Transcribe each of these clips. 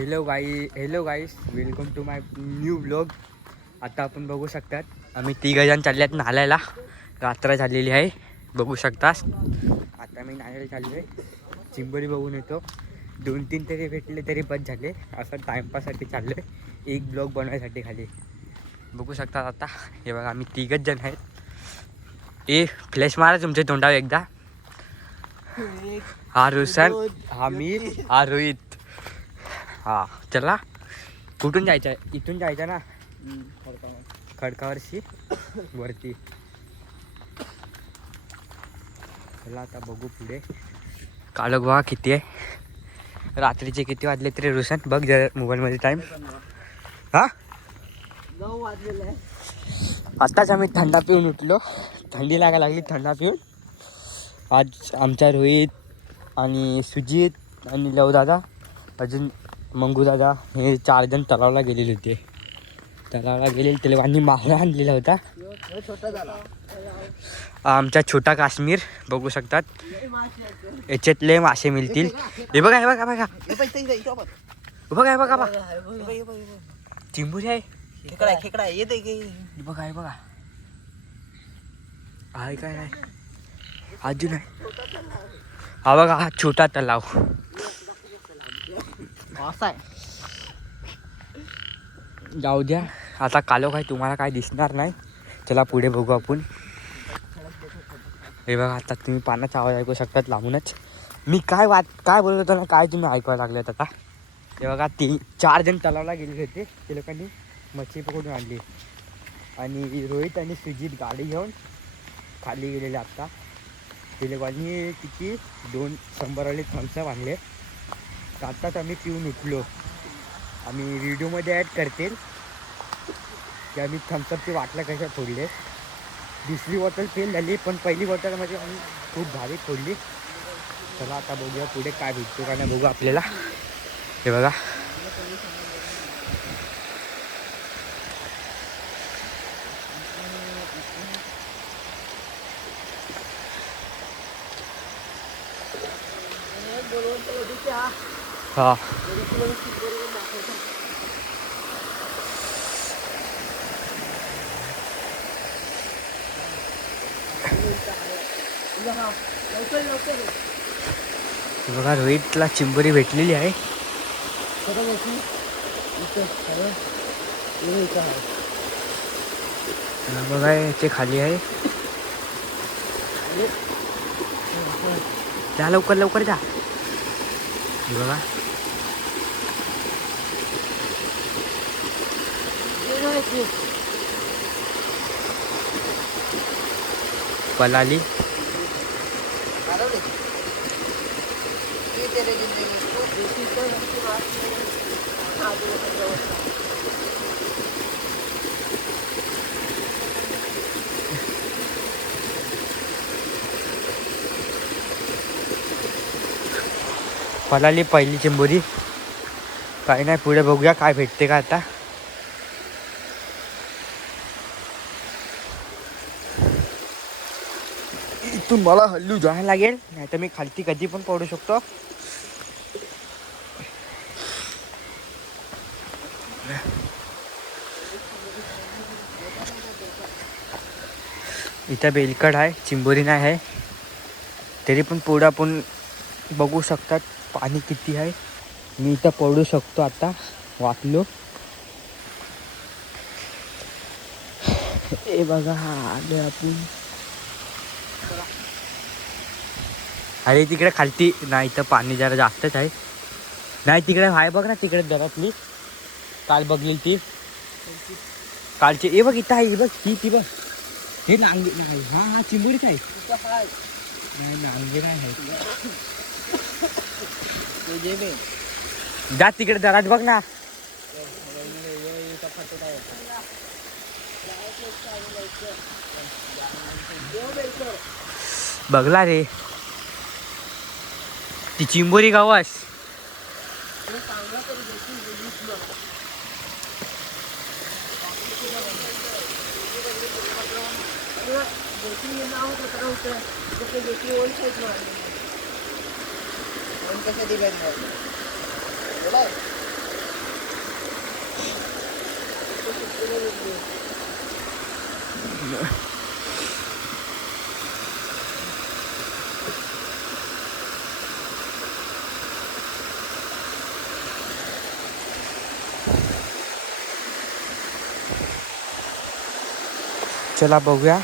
Hello guys, welcome to my new blog. आता आपण बघू शकतात आम्ही 3 जण चालल्यात नाल्याला. रात्र झालेली आहे, बघू शकतास. आता मी नाल्याला चाललो आहे, चिंबोरी बघून येतो. 2-3 तरी भेटले तरी बस झाले. असं टाईमपाससाठी चाललो आहे, एक ब्लॉग बनवायसाठी खाली. बघू शकतात आता. हे बघा आम्ही 3 जण आहेत. फ्लॅश मारा तुमच्या तोंडावर एकदा. हा रोशन, हा मी, हा रोहित. हा चला. कुठून जायचं आहे? इथून जायचं ना खडकावरशी वरती. चला आता बघू पुढे. कालक बघा किती आहे, रात्रीचे किती वाजले तरी. रोशन बघ जरा मोबाईलमध्ये टाईम. हा 9 वाजलेले आहे. आत्ताच आम्ही थंडा पिऊन उठलो. थंडी लागायला लागली थंडा पिऊन. आज आमच्या रोहित आणि सुजित आणि लवदादा अजून मंगूदादा हे 4 जण तलावला गेलेले होते. तलावला गेलेले तेलवांनी मासा आणलेला होता. छोटा झाला आमचा छोटा काश्मीर बघू शकतात. याच्यातले मासे मिळतील. हे बघा, हे बघा, बघा, बघा, बघा, बघा, चिंबुरी आहे. खेकडा येते की बघा, हे बघा, आहे काय नाही अजून आहे. हा बघा, हा छोटा तलाव. जाऊ द्या आता. कालो काय तुम्हाला काय दिसणार नाही. चला पुढे बघू आपण. हे बघा आता तुम्ही पाण्याचा आवाज ऐकू शकतात लांबूनच. मी काय बोलत होतो ना, काय तुम्ही ऐकायला लागलेत आता. हे बघा 4 जण तलावला गेलेले होते. ते लोकांनी मच्छी पकडून आणली. आणि रोहित आणि सुजित गाडी घेऊन खाली गेलेले. आत्ता ते लोकांनी किती 200 वाले थम्सअप आणले. आत्ताच आम्ही पिऊन उठलो. आम्ही व्हिडिओमध्ये ॲड करतील की आम्ही थम्सअपची बाटल्या कशा फोडले. दुसरी बॉटल फेल झाली, पण पहिली बॉटलमध्ये आम्ही खूप भारी फोडली. चला आता बघूया पुढे काय भेटतो का नाही बघू आपल्याला. हे बघा, हा बघा रोहितला चिंबोरी भेटलेली आहे. बघा याचे खाली आहे. जा लवकर लवकर जा. बघा पलाली. पलाली पहिली चिंबोरी. काही नाही, पुढे बघूया काय भेटते का आता. इथून मला हल्लू जायला लागेल, नाही तर मी खालती कधी पण पडू शकतो. इथं बेलकड आहे, चिंबोरी नाही आहे. तरी पण पुढं आपण बघू शकतात पाणी किती आहे. मी इथं पडू शकतो आता वाचलो. हे बघा आले आपण. अरे तिकडे खालती नाही, इथं पाणी जरा जास्तच आहे. नाही तिकडे आहे बघ ना, तिकडे दरातली काल बघली ती कालची. हे बघ इथं आहे, बघ ती बघ. हे नांगे नाही, हा हा चिंबोरीच आहे. नाही नांगे नाही. जा तिकडे दरात बघ ना. बघला रे ती चिंबोरी गावास. कशा दिव्यात चला बघूया.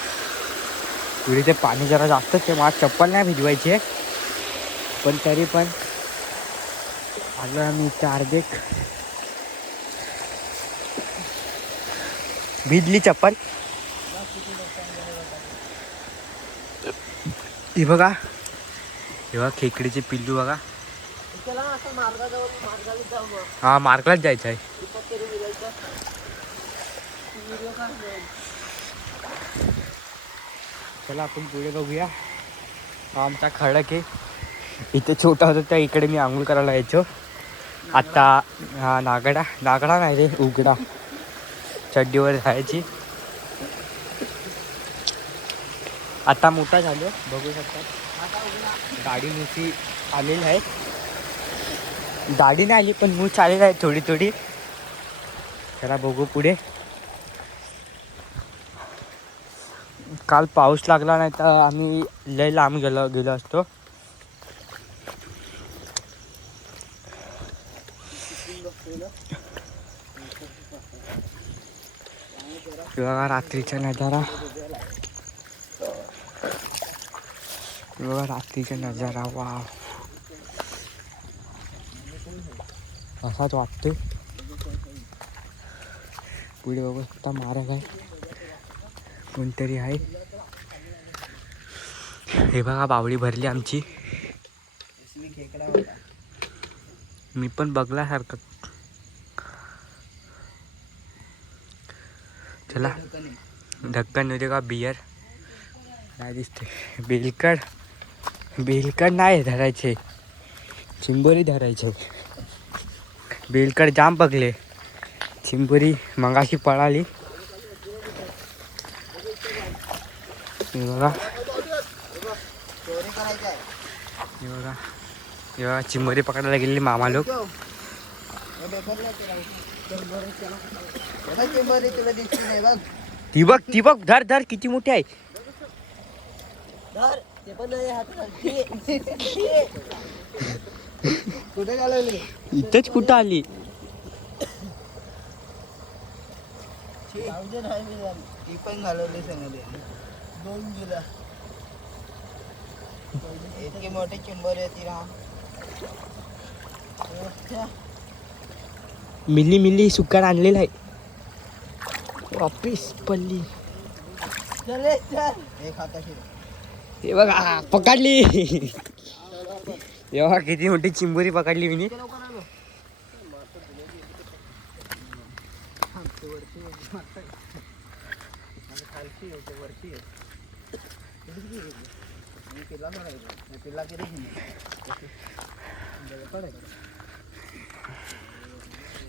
पुढे ते पाणी जरा जास्तच आहे, मला चप्पल नाही भिजवायची आहे, पण तरी पण आलो आम्ही इथे अर्धेक. भिजली चप्पल. हे बघा, हे बघा खेकडीचे पिल्लू बघा. हा मार्गलाच जायचं आहे. चला आपण पुढे बघूया. हा आमचा खडक आहे. इथे छोटा होता त्या इकडे मी आंघोळ करायला यायचो. आता हा नागडा नाही रे, उघडा चड्डीवर जायची. आता मोठा झालो, बघू शकता. गाडी मोठी आलेली आहे. गाडी नाही आली पण मूछ आलेली आहे थोडी थोडी. चला बघू पुढे. काल पाऊस लागला नाही तर आम्ही लय लांब गेलो असतो. बघा रात्रीचा नजारा. बघा रात्रीचा नजारा. वाव, असाच वाटतोय. पुढे बघू शकता मार्ग आहे, कोणतरी आहे. हे बघा बावळी भरली आमची. मी पण बघल्यासारखं. चला ढक्कन होते का बियर नाही दिसते. बेलकड नाही धरायचे, चिंबोरी धरायचे. बेलकड जाम बघले, चिंबोरी मगाशी पळाली. बघा बघा चिंबोरी पकडायला गेलेली मामा लोक. ती बघ धर धर, किती मोठी आहे. कुठे घालवली? इथंच कुठं आली. ती पण घालवली सांगले. 2 गेला. इतकी मोठी चिंबर येते राहा. मिल्ली सुकार आणलेला आहे. वापिस पल्ली. हे बघा पकडली. हे बघा किती मोठी चिंबोरी पकडली मी.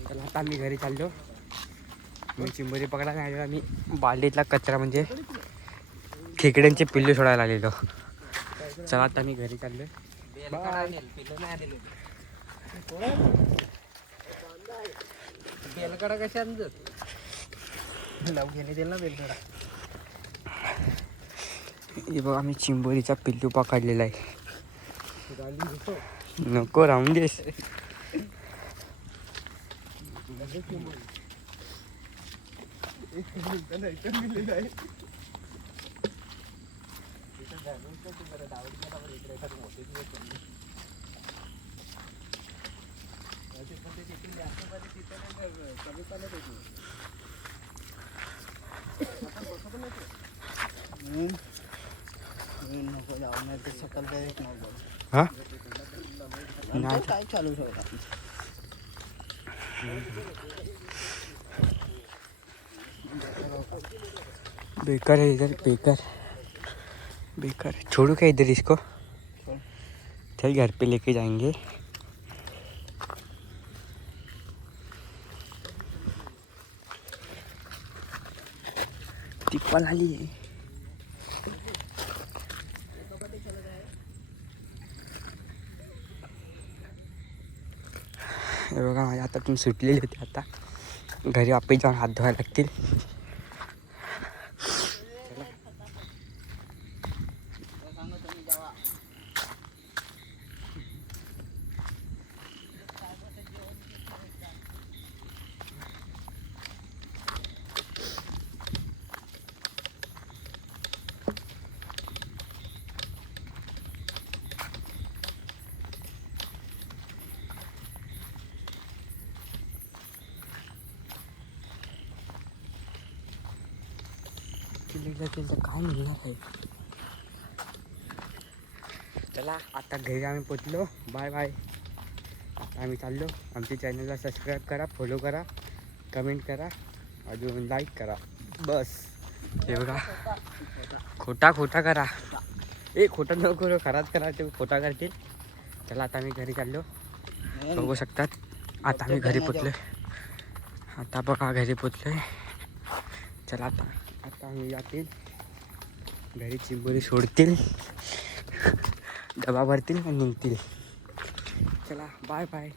चला आता आम्ही घरी चाललो. मी चिंबोरी पकडायला नाही आलेलो, आम्ही बाल्टीतला कचरा म्हणजे खेकड्यांचे पिल्लू सोडायला आलेलो. चला आता मी घरी चाललो. बेलकडा कशा लावून घेणे दिला बेलकडा. हे बघा आम्ही चिंबोरीचा पिल्लू पकडलेला आहे. नको राहून देस. हा नाही काय चालू ठेवला. बेकार है इधर, बेकार छोड़ू क्या इधर इसको. चल घर पे लेके जाएंगे. टिप्पल आली आहे. हे बघा माझ्या हातातून सुटलेली होती. आता घरी वापस जाऊन हात धुवायला लागतील. लिहिलं केलं तर काय मिळणार आहे. चला आता घरी आम्ही पोचलो. Bye bye. आता आम्ही चाललो. आमच्या चॅनलला सबस्क्राईब करा, फॉलो करा, कमेंट करा, अजून लाईक करा. बस हे बघा. खोटा खोटा करा. खोटा नको करू, खराच करा. ते खोटा करतील. चला आता आम्ही घरी चाललो. बघू शकतात आता आम्ही घरी पोचलो. आता बघा घरी पोचलोय. चला आता आम्ही जातील घरी. चिंबोरी सोडतील, डबा भरतील आणि निघतील. चला बाय बाय.